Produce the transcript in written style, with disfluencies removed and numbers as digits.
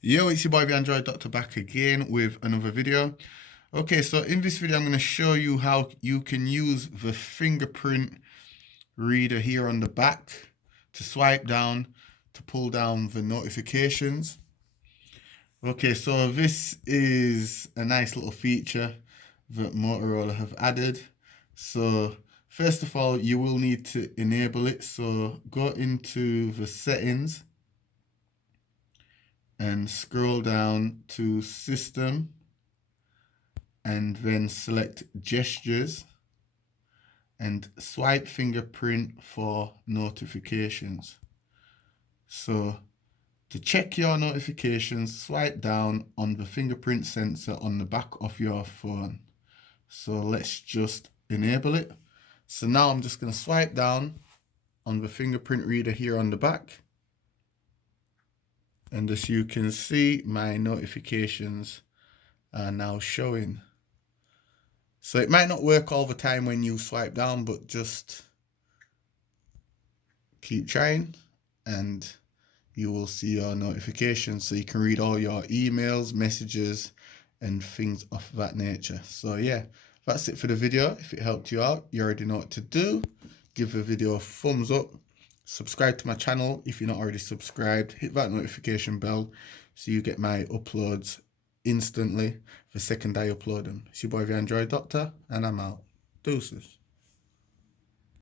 Yo, it's your boy the Android Doctor back again with another video. Okay, so in this video I'm going to show you how you can use the fingerprint reader here on the back to swipe down to pull down the notifications. Okay, so this is a nice little feature that Motorola have added. So first of all, you will need to enable it. So go into the settings and scroll down to System and then select Gestures and swipe fingerprint for notifications. So to check your notifications, swipe down on the fingerprint sensor on the back of your phone. So let's just enable it. So now I'm just going to swipe down on the fingerprint reader here on the back. And as you can see, my notifications are now showing. So it might not work all the time when you swipe down, but just keep trying and you will see your notifications. So you can read all your emails, messages, and things of that nature. So yeah, that's it for the video. If it helped you out, you already know what to do. Give the video a thumbs up. Subscribe to my channel if you're not already subscribed. Hit that notification bell so you get my uploads instantly the second I upload them. It's your boy the Android Doctor, and I'm out. Deuces.